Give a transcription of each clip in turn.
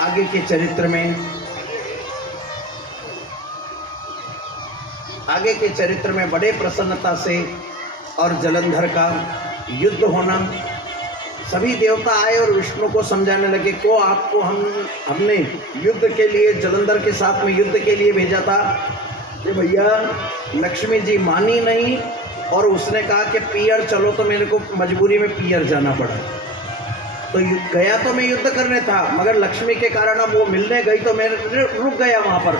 आगे के चरित्र में बड़े प्रसन्नता से और जलंधर का युद्ध होना। सभी देवता आए और विष्णु को समझाने लगे को आपको हमने युद्ध के लिए जलंधर के साथ में युद्ध के लिए भेजा था कि भैया लक्ष्मी जी मानी नहीं और उसने कहा कि पियर चलो, तो मेरे को मजबूरी में पियर जाना पड़ा। तो गया तो मैं युद्ध करने था, मगर लक्ष्मी के कारण अब वो मिलने गई तो मैं रुक गया वहाँ पर।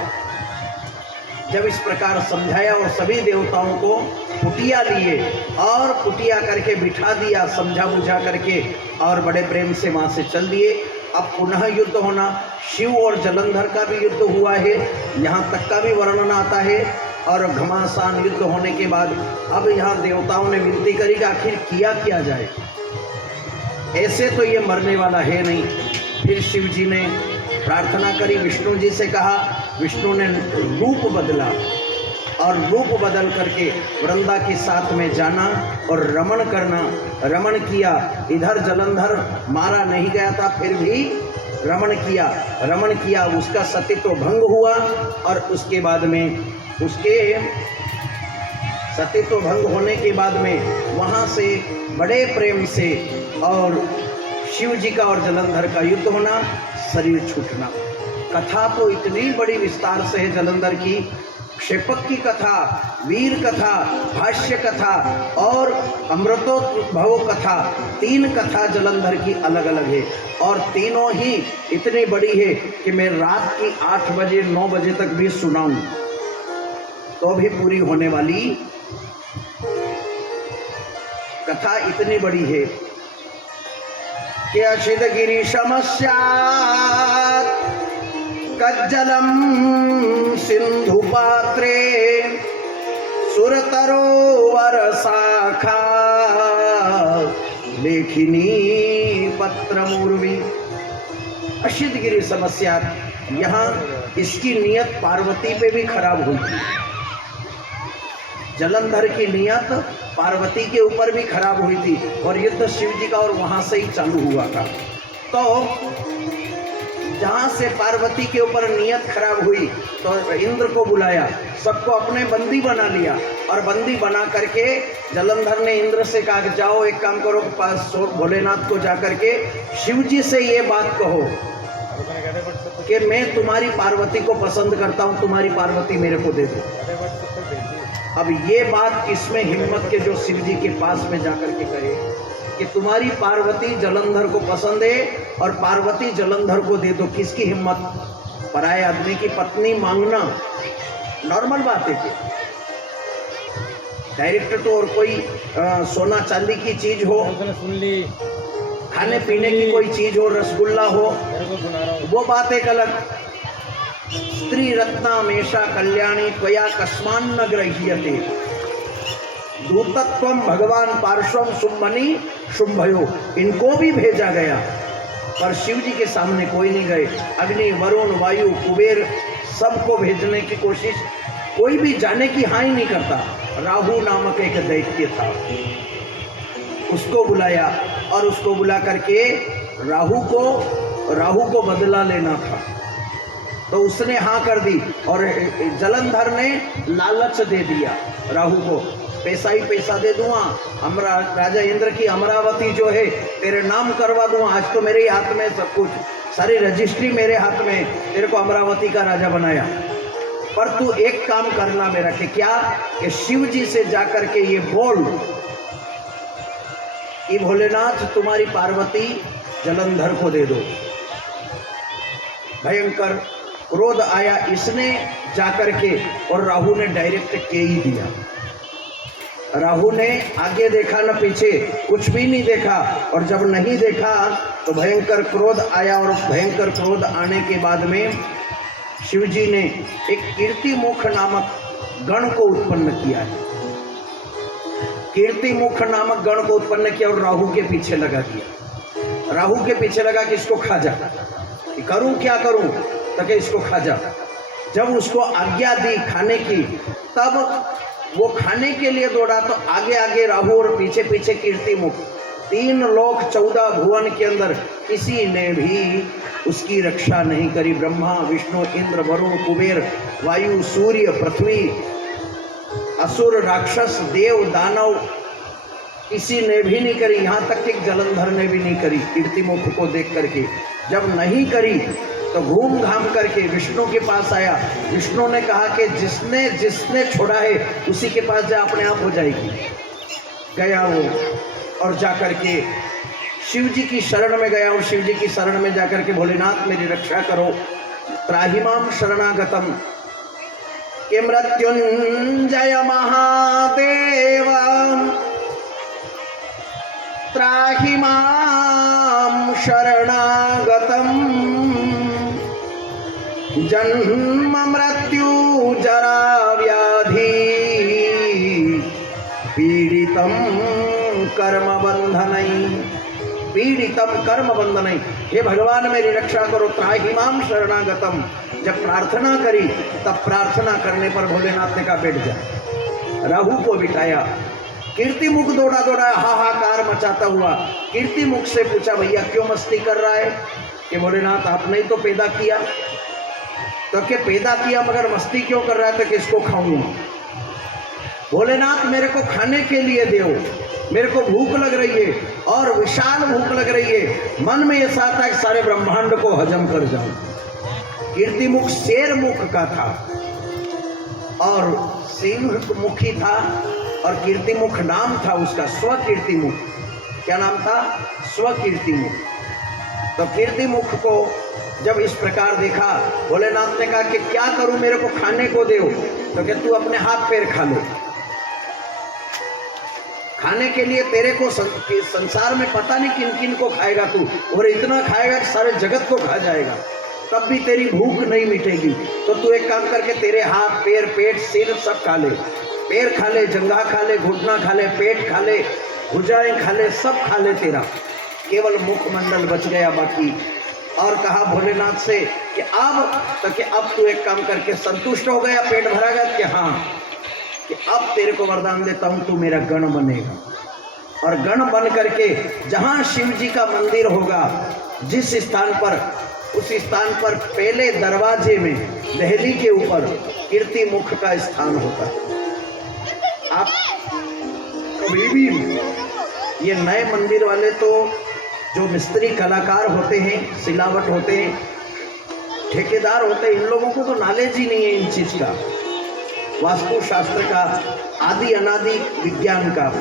जब इस प्रकार समझाया और सभी देवताओं को कुटिया लिए और कुटिया करके बिठा दिया, समझा बुझा करके, और बड़े प्रेम से वहाँ से चल दिए। अब पुनः युद्ध होना, शिव और जलंधर का भी युद्ध हुआ है, यहाँ तक का भी वर्णन आता है। और घमासान युद्ध होने के बाद अब यहाँ देवताओं ने विनती करी कि आखिर किया क्या जाए, ऐसे तो ये मरने वाला है नहीं। फिर शिव जी ने प्रार्थना करी, विष्णु जी से कहा। विष्णु ने रूप बदला और रूप बदल करके वृंदा के साथ में जाना और रमण करना, रमण किया। इधर जलंधर मारा नहीं गया था, फिर भी रमण किया, उसका सतीत्व भंग हुआ। और उसके बाद में उसके सतीत्व भंग होने के बाद में वहाँ से बड़े प्रेम से और शिव जी का और जलंधर का युद्ध होना, शरीर छूटना। कथा तो इतनी बड़ी विस्तार से है जलंधर की, क्षेपक की कथा, वीर कथा, भाष्य कथा और अमृतोद्भव कथा, 3 कथा जलंधर की अलग अलग है। और तीनों ही इतनी बड़ी है कि मैं रात की 8 बजे 9 बजे तक भी सुनाऊं तो भी पूरी होने वाली कथा इतनी बड़ी है कि अशित गिरीशमस्या कज्जलम सिंधु पात्रे सुरतरोवर शाखा लेखिनी पत्रमूर्वी। अशित गिरी समस्या, यहाँ इसकी नियत पार्वती पे भी खराब हुई थी। जलंधर की नियत पार्वती के ऊपर भी खराब हुई थी और युद्ध शिव जी का और वहां से ही चालू हुआ था। तो जहां से पार्वती के ऊपर नियत खराब हुई तो इंद्र को बुलाया, सबको अपने बंदी बना लिया और बंदी बना करके जलंधर ने इंद्र से कहा कि जाओ एक काम करो, पास भोलेनाथ को जाकर के शिव जी से ये बात कहो कि मैं तुम्हारी पार्वती को पसंद करता हूं, तुम्हारी पार्वती मेरे को दे दो। अब ये बात किसमें हिम्मत के जो शिव जी के पास में जाकर के कहे कि तुम्हारी पार्वती जलंधर को पसंद है और पार्वती जलंधर को दे दो, किसकी हिम्मत? पराये आदमी की पत्नी मांगना नॉर्मल बात है कि डायरेक्ट तो, और कोई सोना चांदी की चीज हो, खाने पीने की कोई चीज हो, रसगुल्ला हो, वो बात एक अलग। स्त्री रत्नामेषा कल्याणी त्वया कस्मान्न गृह्यते दूतत्वम भगवान पार्श्वम शुंभनी शुंभयो, इनको भी भेजा गया पर शिव जी के सामने कोई नहीं गए। अग्नि, वरुण, वायु, कुबेर सबको भेजने की कोशिश, कोई भी जाने की हाँ ही नहीं करता। राहु नामक एक दैत्य था, उसको बुलाया और उसको बुला करके राहु को बदला लेना था, तो उसने हाँ कर दी और जलंधर ने लालच दे दिया राहु को, पैसा ही पैसा दे दूंगा, राजा इंद्र की अमरावती जो है तेरे नाम करवा दूंगा, आज तो मेरे हाथ में सब कुछ, सारी रजिस्ट्री मेरे हाथ में, तेरे को अमरावती का राजा बनाया। पर तू एक काम करना मेरा, कि क्या, कि शिव जी से जाकर के ये बोल कि भोलेनाथ तुम्हारी पार्वती जलंधर को दे दो। भयंकर क्रोध आया, इसने जाकर के, और राहु ने डायरेक्ट के ही दिया। राहु ने आगे देखा न पीछे, कुछ भी नहीं देखा, और जब नहीं देखा तो भयंकर क्रोध आया, और भयंकर क्रोध आने के बाद में शिव जी ने एक कीर्तिमुख नामक गण को उत्पन्न किया है। कीर्तिमुख नामक गण को उत्पन्न किया और राहु के पीछे लगा दिया। राहु के पीछे लगा कि इसको खा जा, करूं क्या करूं, तक इसको खा जा। जब उसको आज्ञा दी खाने की, तब वो खाने के लिए दौड़ा, तो आगे आगे राहु और पीछे पीछे कीर्तिमुख। 3 लोक 14 भुवन के अंदर किसी ने भी उसकी रक्षा नहीं करी। ब्रह्मा, विष्णु, इंद्र, वरुण, कुबेर, वायु, सूर्य, पृथ्वी, असुर, राक्षस, देव, दानव, किसी ने भी नहीं करी। यहाँ तक कि जलंधर ने भी नहीं करी। कीर्तिमुख को देख करके जब नहीं करी तो घूम घाम करके विष्णु के पास आया। विष्णु ने कहा कि जिसने जिसने छोड़ा है उसी के पास जा, अपने आप हो जाएगी। गया वो और जाकर के शिव जी की शरण में गया और शिव जी की शरण में जाकर के भोलेनाथ मेरी रक्षा करो। त्राहिमाम शरणागतम के मृत्युंजय महादेव त्राहिमाम शरणागतम जन्म मृत्यु जरा व्याधि पीड़ितम कर्म बंधनै, पीड़ितम कर्म बंधनै। हे भगवान मेरी रक्षा करो। त्राहिमाम शरणागतम, जब प्रार्थना करी तब प्रार्थना करने पर भोलेनाथ ने कहा बैठ जा। राहु को बिठाया। कीर्तिमुख दौड़ा दौड़ा हाहाकार मचाता हुआ कीर्तिमुख से पूछा, भैया क्यों मस्ती कर रहा है? कि भोलेनाथ आपने ही तो पैदा किया। तो क्या पैदा किया मगर मस्ती क्यों कर रहा है? तो किसको खाऊंगा? भोलेनाथ मेरे को खाने के लिए दो, मेरे को भूख लग रही है और विशाल भूख लग रही है। मन में ऐसा आता है कि सारे ब्रह्मांड को हजम कर जाऊं। कीर्तिमुख शेर मुख का था और सिंह मुखी था और कीर्तिमुख नाम था उसका, स्वकीर्तिमुख। क्या नाम था? स्वकीर्तिमुख। तो कीर्तिमुख को जब इस प्रकार देखा, भोलेनाथ ने कहा कि क्या करूं, मेरे को खाने को दो। तो क्या तू अपने हाथ पैर खा ले। खाने के लिए तेरे को संसार में पता नहीं किन किन को खाएगा तू, और इतना खाएगा कि सारे जगत को खा जाएगा, तब भी तेरी भूख नहीं मिटेगी। तो तू एक काम करके तेरे हाथ पैर पेट सिर सब खा ले। पैर खा ले, जंघा खा ले, घुटना खा ले, पेट खा ले, भुजाएं खा ले, सब खा ले तेरा, केवल मुखमंडल बच गया बाकी। और कहा भोलेनाथ से कि अब तू एक काम करके संतुष्ट हो गया, पेट भरा गया? कि हाँ, कि अब तेरे को वरदान देता हूं, तू मेरा गण बनेगा। और गण बन करके जहां शिव जी का मंदिर होगा, जिस स्थान पर, उस स्थान पर पहले दरवाजे में दहली के ऊपर कीर्तिमुख का स्थान होता है। आप कभी भी ये नए मंदिर वाले तो जो मिस्त्री कलाकार होते हैं, सिलावट होते हैं, ठेकेदार होते हैं, इन लोगों को तो नॉलेज ही नहीं है इन चीज का, वास्तु शास्त्र का, आदि अनादि विज्ञान का।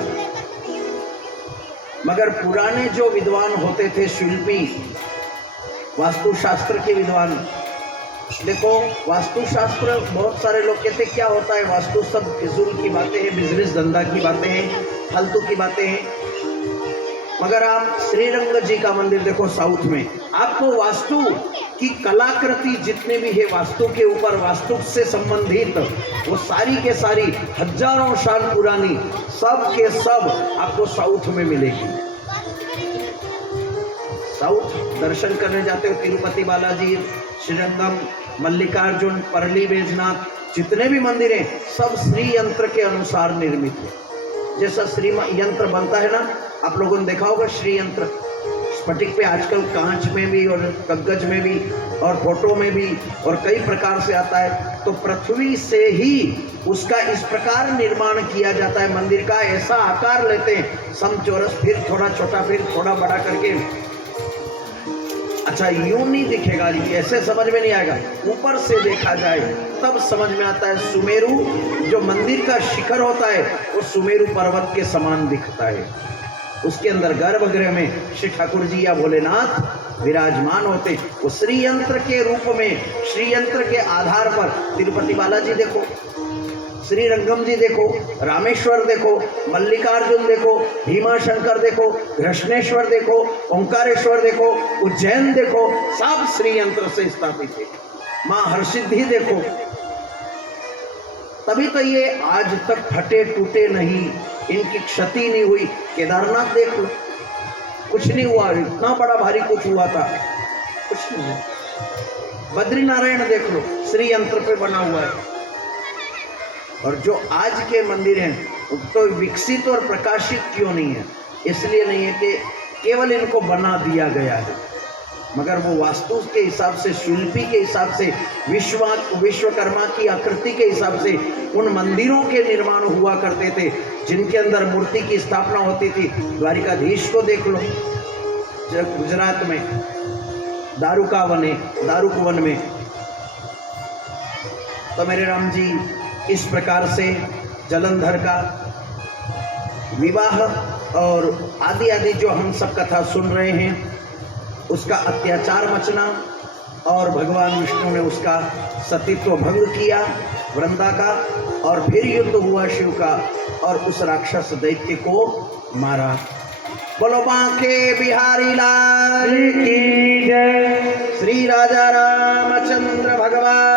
मगर पुराने जो विद्वान होते थे, शिल्पी, वास्तुशास्त्र के विद्वान, देखो वास्तुशास्त्र, बहुत सारे लोग कहते क्या होता है वास्तु, सब फिजूल की बातें हैं, बिजनेस धंधा की बातें हैं, फालतू की बातें हैं। मगर आप श्रीरंग जी का मंदिर देखो साउथ में, आपको वास्तु की कलाकृति जितने भी है वास्तु के ऊपर, वास्तु से संबंधित वो सारी के सारी हजारों साल पुरानी सब के सब आपको साउथ में मिलेगी। साउथ दर्शन करने जाते हो, तिरुपति बालाजी, श्रीरंगम, मल्लिकार्जुन, परली बैजनाथ, जितने भी मंदिर हैं सब श्री यंत्र के अनुसार निर्मित है। जैसा श्री यंत्र बनता है ना, आप लोगों ने देखा होगा श्री यंत्र स्फटिक पे आजकल कांच में भी और कागज में भी और फोटो में भी और कई प्रकार से आता है। तो पृथ्वी से ही उसका इस प्रकार निर्माण किया जाता है मंदिर का, ऐसा आकार लेते हैं समचौरस, फिर थोड़ा छोटा, फिर थोड़ा बड़ा करके। अच्छा यूं नहीं दिखेगा, ऐसे समझ में नहीं आएगा, ऊपर से देखा जाए तब समझ में आता है। सुमेरु जो मंदिर का शिखर होता है वो सुमेरु पर्वत के समान दिखता है। उसके अंदर गर्भगृह में श्री ठाकुर जी या भोलेनाथ विराजमान होते, वो श्री यंत्र के रूप में, श्री यंत्र के आधार पर तिरुपति बालाजी देखो, श्रीरंगम जी देखो, रामेश्वर देखो, मल्लिकार्जुन देखो, भीमाशंकर देखो, कृष्णेश्वर देखो, ओंकारेश्वर देखो, उज्जैन देखो, सब श्री यंत्र से स्थापित है। मां हरसिद्धि देखो, तभी तो ये आज तक फटे टूटे नहीं, इनकी क्षति नहीं हुई। केदारनाथ देख लो, कुछ नहीं हुआ, इतना बड़ा भारी कुछ हुआ था, कुछ नहीं हुआ। बद्रीनारायण देख लो, श्री यंत्र पे बना हुआ है। और जो आज के मंदिर हैं वो तो विकसित और प्रकाशित क्यों नहीं है? इसलिए नहीं है कि केवल इनको बना दिया गया है, मगर वो वास्तु के हिसाब से, शिल्पी के हिसाब से, विश्वकर्मा की आकृति के हिसाब से उन मंदिरों के निर्माण हुआ करते थे जिनके अंदर मूर्ति की स्थापना होती थी। द्वारिकाधीश को देख लो, गुजरात में दारुक वन में। तो मेरे राम जी, इस प्रकार से जलंधर का विवाह और आदि आदि जो हम सब कथा सुन रहे हैं, उसका अत्याचार मचना और भगवान विष्णु ने उसका सतीत्व भंग किया वृंदा का, और फिर युद्ध हुआ शिव का और उस राक्षस दैत्य को मारा। बोलो बांके बिहारी लाल की जय। श्री राजा रामचंद्र भगवान